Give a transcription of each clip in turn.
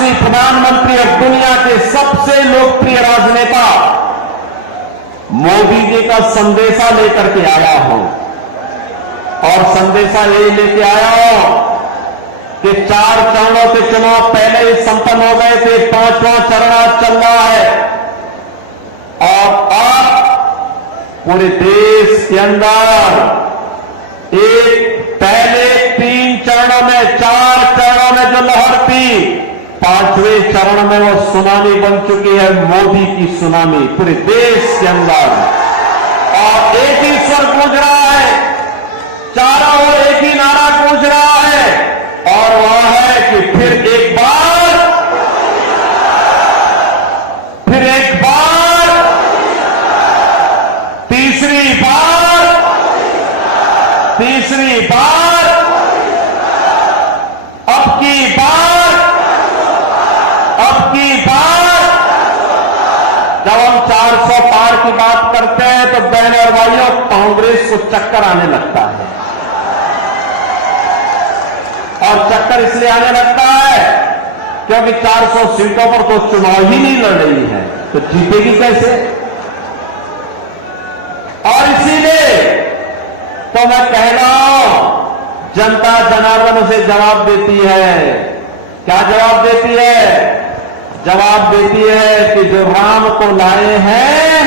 यशस्वी प्रधानमंत्री और दुनिया के सबसे लोकप्रिय राजनेता मोदी जी का संदेशा लेकर के आया हूं। और संदेशा ये लेके आया हूं कि 4 चरणों के चुनाव पहले ही संपन्न हो गए थे, 5वां चरण आज चल रहा है। और अब पूरे देश के अंदर एक पहले 3 चरणों में, 4 चरणों में जो लहर थी, 5वें चरण में वो सुनामी बन चुकी है, मोदी की सुनामी पूरे देश के अंदर। और एक ही स्वर गूंज रहा है, चारों ओर एक ही नारा गूंज रहा है, और वह है कि फिर एक बार, तीसरी बार, अब की बार जब हम 400 पार की बात करते हैं तो बहन और भाइयों कांग्रेस को चक्कर आने लगता है। और चक्कर इसलिए आने लगता है क्योंकि 400 सीटों पर तो चुनाव ही नहीं लड़ रही है, तो जीतेगी कैसे। और इसीलिए तो मैं कह रहा हूं, जनता जनार्दन उसे जवाब देती है। क्या जवाब देती है? जवाब देती है कि जो राम को लाए हैं,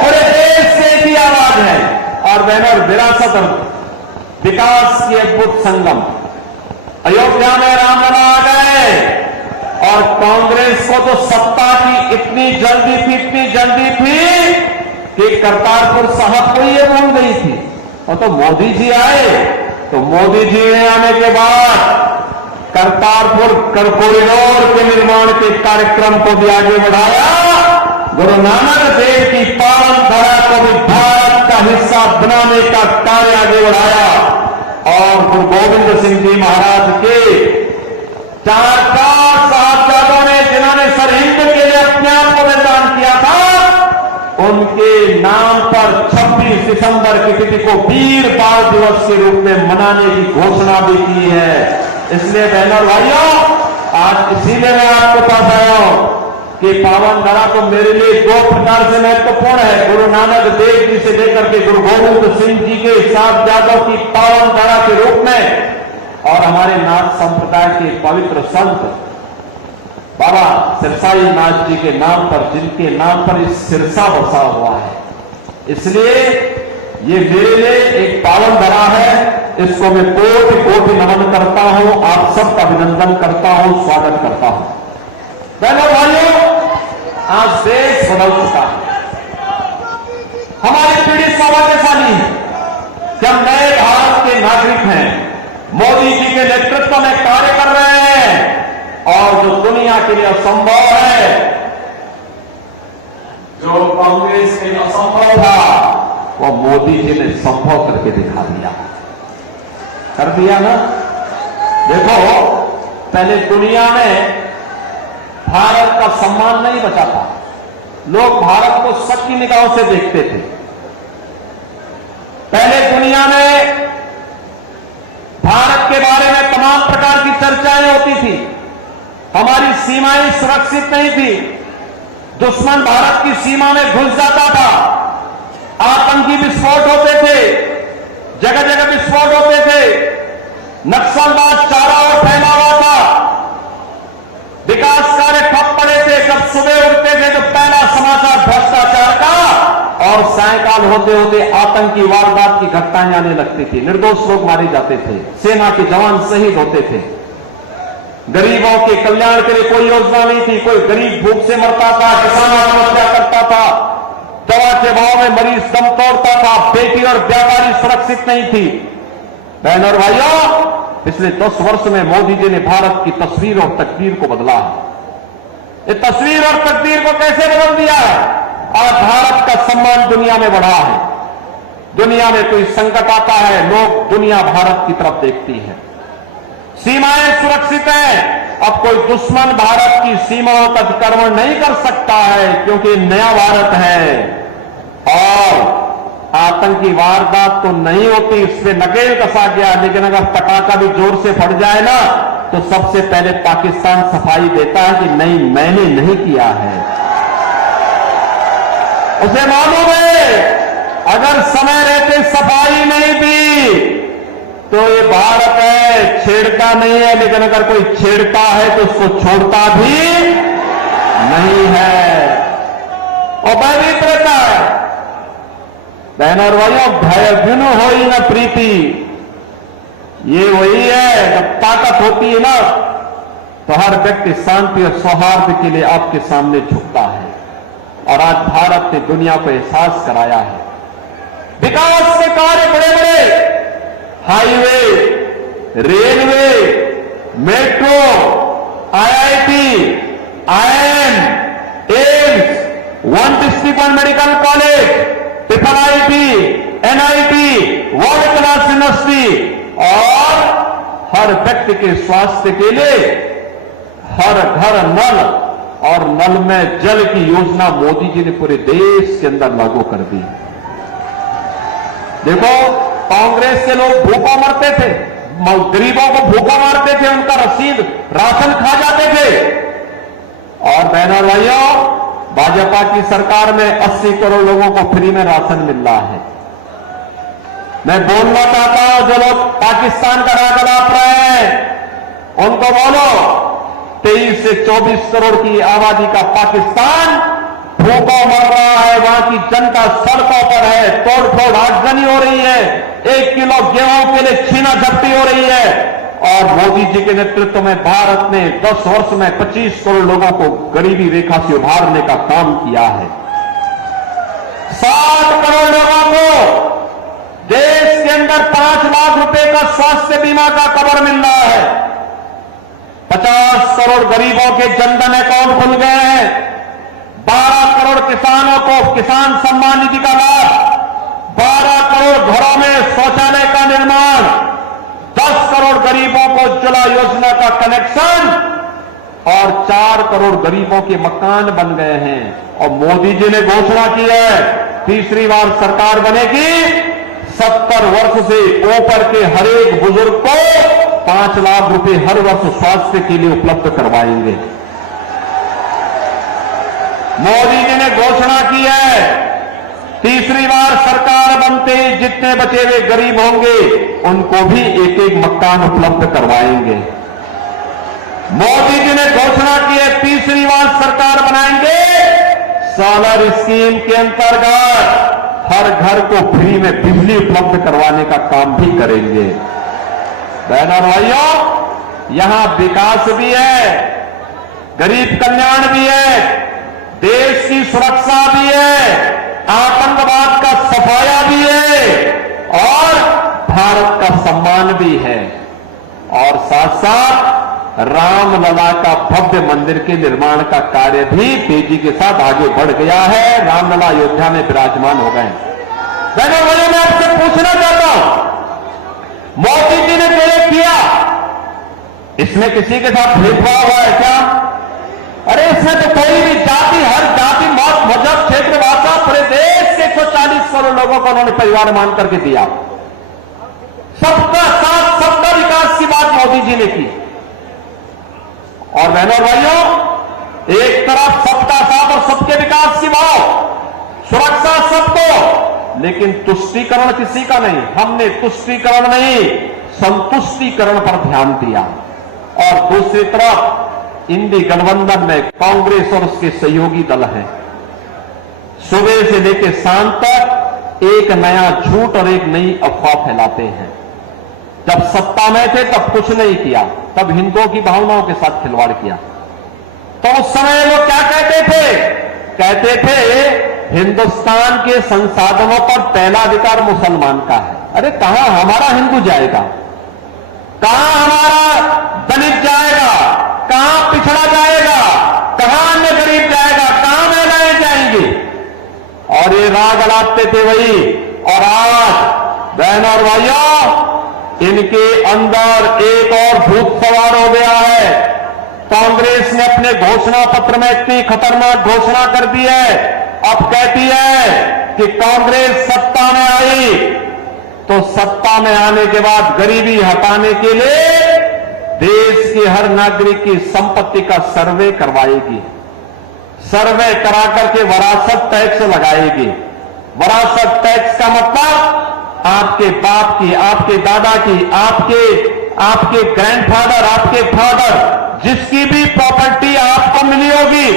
पूरे देश से एक ही आवाज है। और बहनों, विरासत और विकास की अद्भुत संगम, अयोध्या में रामलला आ गए। और कांग्रेस को तो सत्ता की इतनी जल्दी थी कि करतारपुर साहब को ये भूल गई थी। और तो मोदी जी आए, तो मोदी जी ने आने के बाद करतारपुर कॉरिडोर के निर्माण के कार्यक्रम को भी आगे बढ़ाया। गुरु नानक देव की पावन धरा को भी भारत का हिस्सा बनाने का कार्य आगे बढ़ाया। और गुरु गोविंद सिंह जी महाराज के 4 साहबजादों ने, जिन्होंने सरहिंद के लिए अपने आप को बलिदान किया था, उनके नाम पर 26 दिसंबर की तिथि को वीर बाल दिवस के रूप में मनाने की घोषणा भी की है। इसलिए बहनों भाइयों, आज इसीलिए मैं आपके पास आया हूं कि पावन धरा तो मेरे लिए 2 प्रकार से महत्वपूर्ण है। गुरु नानक देव जी से लेकर के गुरु गोविंद सिंह जी के साहबजादों की पावन धरा के रूप में, और हमारे नाथ संप्रदाय के पवित्र संत बाबा सिरसाई नाथ जी के नाम पर, जिनके नाम पर इस सिरसा बसा हुआ है, इसलिए ये मेरे लिए एक पावन धरा है। इसको मैं कोटि नमन करता हूं, आप सबका अभिनंदन करता हूं, स्वागत करता हूं। बहनों भाइयों, आज देश बदल चुका है। हमारी पीढ़ी सौभाग्यशाली है कि हम नए भारत के नागरिक हैं, मोदी जी के नेतृत्व में कार्य कर रहे हैं। और जो दुनिया के लिए असंभव है, जो कांग्रेस के लिए असंभव था, वो मोदी जी ने संभव करके दिखा दिया, कर दिया ना। देखो, पहले दुनिया में भारत का सम्मान नहीं बचा था, लोग भारत को शक की निगाहों से देखते थे। पहले दुनिया में भारत के बारे में तमाम प्रकार की चर्चाएं होती थी, हमारी सीमाएं सुरक्षित नहीं थी, दुश्मन भारत की सीमा में घुस जाता था, आतंकी विस्फोट होते थे, जगह जगह विस्फोट होते थे, नक्सलवाद चारों ओर फैला हुआ था, विकास कार्य ठप पड़े थे। जब सुबह उठते थे तो पहला समाचार भ्रष्टाचार का, और सायंकाल होते होते आतंकी वारदात की घटनाएं आने लगती थी, निर्दोष लोग मारे जाते थे, सेना के जवान शहीद होते थे। गरीबों के कल्याण के लिए कोई योजना नहीं थी, कोई गरीब भूख से मरता था, किसान आत्महत्या करता था, दवा के भाव में मरीज दम तोड़ता था, बेटी और व्यापारी सुरक्षित नहीं थी। बहनों और भाइयों, पिछले 10 वर्ष में मोदी जी ने भारत की तस्वीर और तकदीर को बदला है। ये तस्वीर और तकदीर को कैसे बदल दिया है? आज भारत का सम्मान दुनिया में बढ़ा है। दुनिया में कोई संकट आता है, लोग दुनिया भारत की तरफ देखती है। सीमाएं सुरक्षित हैं, अब कोई दुश्मन भारत की सीमाओं का अतिक्रमण नहीं कर सकता है, क्योंकि नया भारत है। और आतंकी वारदात तो नहीं होती, इस पे नकेल कसा गया, लेकिन अगर पटाखा भी जोर से फट जाए ना तो सबसे पहले पाकिस्तान सफाई देता है कि नहीं, मैंने नहीं किया है। उसे मालूम है अगर समय रहते सफाई नहीं दी तो ये भारत है, छेड़ता नहीं है, लेकिन अगर कोई छेड़ता है तो उसको छोड़ता भी नहीं है और भयभीत रहता है। बहनों और भाइयों, भय बिनु होई न प्रीति, ये वही है। जब ताकत होती है ना तो हर व्यक्ति शांति और सौहार्द के लिए आपके सामने झुकता है और आज भारत ने दुनिया को एहसास कराया है। विकास के कार्य बड़े बड़े, highway, railway, metro, IIT, IIM, AIIMS, one district one medical college, IIT, NIT, world class university और हर व्यक्ति के स्वास्थ्य के लिए हर घर नल और नल में जल की योजना मोदी जी ने पूरे देश के अंदर लागू कर दी। देखो, कांग्रेस के लोग भूखों मरते थे, गरीबों को भूखों मारते थे, उनका रसीद राशन खा जाते थे। और बहनों और भाइयों, भाजपा की सरकार में 80 करोड़ लोगों को फ्री में राशन मिल रहा है। मैं बोलना चाहता हूं, जो लोग पाकिस्तान का राज आप रहे हैं उनको बोलो, 23 से 24 करोड़ की आबादी का पाकिस्तान भूखों मर रहा है, वहां की जनता सड़कों पर है, तोड़फोड़ आगजनी हो रही है, 1 किलो गेहूं के लिए छीना झपटी हो रही है। और मोदी जी के नेतृत्व में भारत ने 10 वर्ष में 25 करोड़ लोगों को गरीबी रेखा से उभारने का काम किया है। 60 करोड़ लोगों को देश के अंदर 5 लाख रुपए का स्वास्थ्य बीमा का कवर मिल रहा है। 50 करोड़ गरीबों के जनधन अकाउंट खुल गए हैं। 12 करोड़ किसानों को किसान सम्मान निधि का लाभ, 12 करोड़ घरों में शौचालय का निर्माण, 10 करोड़ गरीबों को उज्ज्वला योजना का कनेक्शन और 4 करोड़ गरीबों के मकान बन गए हैं। और मोदी जी ने घोषणा की है, तीसरी बार सरकार बनेगी, 70 वर्ष से ऊपर के हर एक बुजुर्ग को 5 लाख रुपए हर वर्ष स्वास्थ्य के लिए उपलब्ध करवाएंगे। मोदी जी ने घोषणा की है, तीसरी बार सरकार बनते ही जितने बचे हुए गरीब होंगे उनको भी एक एक मकान उपलब्ध करवाएंगे। मोदी जी ने घोषणा की है, तीसरी बार सरकार बनाएंगे, सोलर स्कीम के अंतर्गत हर घर को फ्री में बिजली उपलब्ध करवाने का काम भी करेंगे। बहनों और भाइयों, यहां विकास भी है, गरीब कल्याण भी है, देश की सुरक्षा भी है, आतंकवाद का सफाया भी है और भारत का सम्मान भी है। और साथ साथ रामलला का भव्य मंदिर के निर्माण का कार्य भी तेजी के साथ आगे बढ़ गया है। रामलला अयोध्या में विराजमान हो गए। बहनों भाइयों, मैं आपसे पूछना चाहता हूं, मोदी जी ने जो ये किया, इसमें किसी के साथ भेदभाव हुआ है क्या? अरे इसमें तो कोई भी जाति, हर जाति, मत, मजहब, क्षेत्र, भाषा, पूरे देश के 140 करोड़ लोगों को उन्होंने परिवार मान करके दिया। सबका साथ, सबका विकास की बात मोदी जी ने की। और बहनों और भाइयों, एक तरफ सबका साथ और सबके विकास की बात, सुरक्षा सबको, लेकिन तुष्टीकरण किसी का नहीं। हमने तुष्टीकरण नहीं, संतुष्टीकरण पर ध्यान दिया। और दूसरी तरफ इंडी गठबंधन में कांग्रेस और उसके सहयोगी दल हैं, सुबह से लेकर शाम तक एक नया झूठ और एक नई अफवाह फैलाते हैं। जब सत्ता में थे तब कुछ नहीं किया, तब हिंदुओं की भावनाओं के साथ खिलवाड़ किया। तो उस समय वो क्या कहते थे? कहते थे हिंदुस्तान के संसाधनों पर पहला अधिकार मुसलमान का है। अरे कहां हमारा हिंदू जाएगा, कहां हमारा दलित जाएगा, कहां पिछड़ा जाएगा, कहां अन्य गरीब जाएगा, कहां महिलाएं जाएंगी? और ये राग अलापते थे वही। और आज बहनों और भाइयों, इनके अंदर एक और भूत सवार हो गया है। कांग्रेस ने अपने घोषणा पत्र में इतनी खतरनाक घोषणा कर दी है, अब कहती है कि कांग्रेस सत्ता में आई तो सत्ता में आने के बाद गरीबी हटाने के लिए देश के हर नागरिक की संपत्ति का सर्वे करवाएगी। सर्वे करा करके वरासत टैक्स लगाएगी। वरासत टैक्स का मतलब आपके बाप की, आपके दादा की, आपके ग्रैंडफादर, आपके फादर, जिसकी भी प्रॉपर्टी आपको मिली होगी,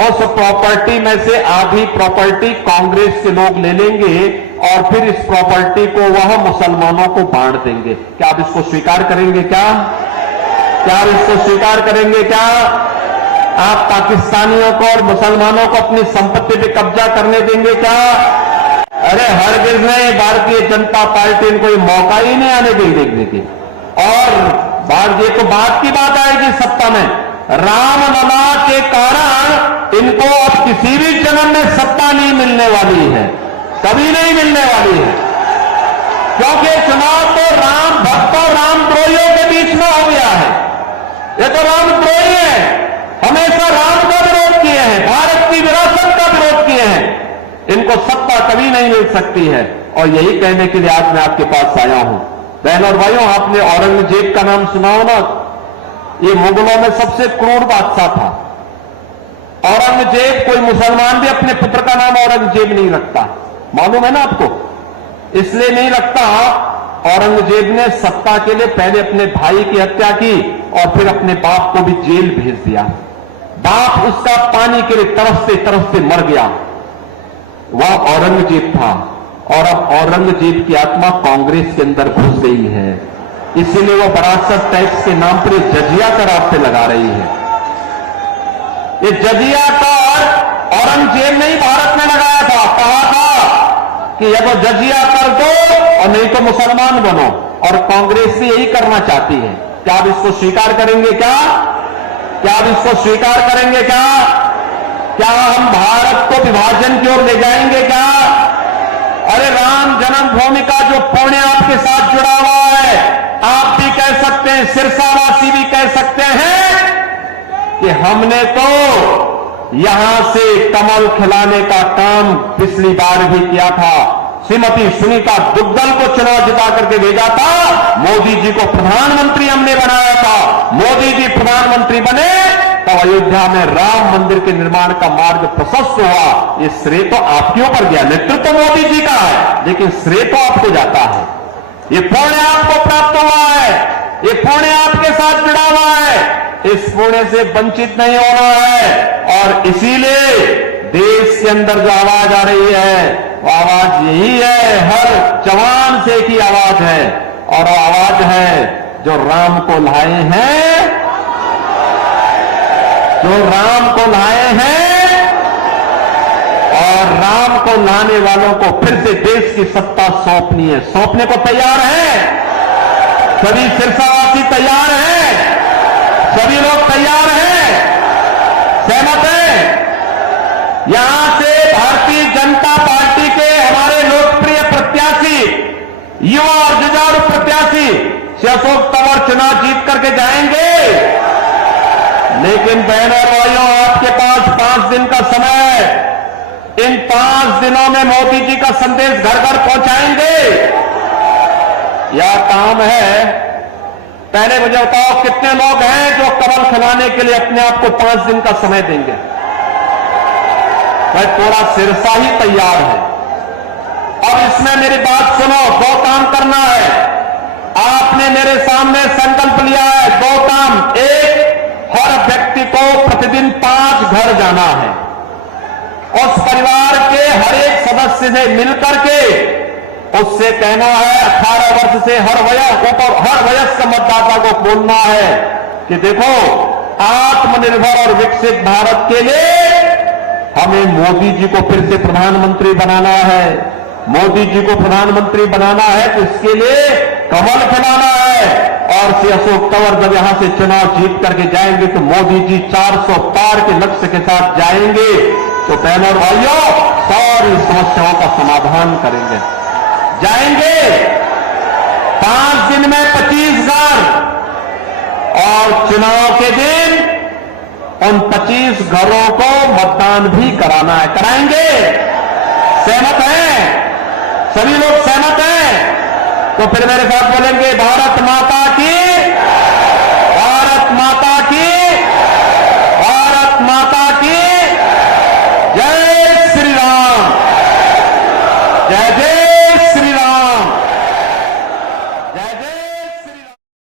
उस प्रॉपर्टी में से आधी प्रॉपर्टी कांग्रेस के लोग ले लेंगे और फिर इस प्रॉपर्टी को वह मुसलमानों को बांट देंगे। क्या आप इसको स्वीकार करेंगे? क्या आप इसको स्वीकार करेंगे? क्या आप पाकिस्तानियों को और मुसलमानों को अपनी संपत्ति पे कब्जा करने देंगे? क्या? अरे हरगिज नहीं, भारतीय जनता पार्टी इनको कोई मौका ही नहीं आने देगी देखने की। और ये तो बात की बात आएगी सत्ता में, रामलला के कारण इनको अब किसी भी जन्म में सत्ता नहीं मिलने वाली है, कभी नहीं मिलने वाली है, क्योंकि चुनाव तो राम भक्तों, रामद्रोहियों के बीच में हो गया है। ये तो रामद्रोही है, हमेशा राम का विरोध किए हैं, भारत की विरासत का विरोध किए हैं, इनको सत्ता कभी नहीं मिल सकती है। और यही कहने के लिए आज मैं आपके पास आया हूं। बहनों और भाइयों, आपने औरंगजेब का नाम सुना हो ना? ये मुगलों में सबसे क्रूर बादशाह था। औरंगजेब, कोई मुसलमान भी अपने पुत्र का नाम औरंगजेब नहीं रखता, मालूम है ना आपको? इसलिए नहीं रखता, औरंगजेब ने सत्ता के लिए पहले अपने भाई की हत्या की और फिर अपने बाप को भी जेल भेज दिया। बाप उसका पानी के लिए तरसते तरसते मर गया। वह औरंगजेब था और अब औरंगजेब की आत्मा कांग्रेस के अंदर घुस गई है, इसीलिए वो वरासत टैक्स के नाम पर जजिया कर आपसे लगा रही है। ये जजिया कर औरंगजेब ने ही भारत में लगाया था, कहा था कि या तो जजिया कर दो और नहीं तो मुसलमान बनो, और कांग्रेस भी यही करना चाहती है। क्या आप इसको स्वीकार करेंगे? क्या आप इसको स्वीकार करेंगे? क्या हम भारत को विभाजन की ओर ले जाएंगे? क्या? अरे राम जन्मभूमि का जो पुण्य आपके साथ जुड़ा हुआ है, आप भी कह सकते हैं, सिरसावासी भी कह सकते हैं कि हमने तो यहां से कमल खिलाने का काम पिछली बार भी किया था। श्रीमती सुनीता दुग्गल को चुनाव जिता करके भेजा था, मोदी जी को प्रधानमंत्री हमने बनाया था। मोदी जी प्रधानमंत्री बने तब अयोध्या में राम मंदिर के निर्माण का मार्ग प्रशस्त हुआ। ये श्रेय तो आपके ऊपर गया, नेतृत्व तो मोदी जी का है, लेकिन श्रेय तो आपको जाता है। ये पुण्य आपको प्राप्त हुआ है, ये पुण्य आपके साथ जुड़ा हुआ है, इस पुण्य से वंचित नहीं होना है। और इसीलिए देश के अंदर जो आवाज आ रही है, वो आवाज यही है, हर जवान से की आवाज है, और आवाज है जो राम को लाए हैं, जो राम को लाए हैं, और राम को लाने वालों को फिर से देश की सत्ता सौंपनी है। सौंपने को तैयार है? सभी सिरसावासी तैयार हैं? सभी लोग तैयार हैं? सहमत हैं? यहां से भारतीय जनता पार्टी के हमारे लोकप्रिय प्रत्याशी, युवा और जुझारू प्रत्याशी श्री अशोक तंवर चुनाव जीत करके जाएंगे। लेकिन बहनों और भाइयों, आपके पास 5 दिन का समय है। इन 5 दिनों में मोदी जी का संदेश घर घर पहुंचाएंगे। यह काम है। पहले मुझे बताओ, कितने लोग हैं जो कमल खिलाने के लिए अपने आप को 5 दिन का समय देंगे? भाई पूरा सिरसा ही तैयार है। अब इसमें मेरी बात सुनो, 2 काम करना है। आपने मेरे सामने संकल्प लिया है 2 काम। एक, हर व्यक्ति को प्रतिदिन 5 घर जाना है। उस परिवार के हर एक सदस्य से मिलकर के उससे कहना है, 18 वर्ष से हर वयस्क मतदाता को बोलना है कि देखो, आत्मनिर्भर और विकसित भारत के लिए हमें मोदी जी को फिर से प्रधानमंत्री बनाना है। मोदी जी को प्रधानमंत्री बनाना है तो इसके लिए कमल खिलाना है। और श्री अशोक तंवर जब यहां से चुनाव जीत करके जाएंगे तो मोदी जी 400 पार के लक्ष्य के साथ जाएंगे। तो बहनों और भाइयों, सारी समस्याओं का समाधान करेंगे, जाएंगे। 5 दिन में 25 घर, और चुनाव के दिन उन 25 घरों को मतदान भी कराना है। कराएंगे? सहमत हैं? सभी लोग सहमत हैं? तो फिर मेरे साथ बोलेंगे भारत माता की, भारत माता की, भारत माता की जय श्री राम, जय जय श्री राम।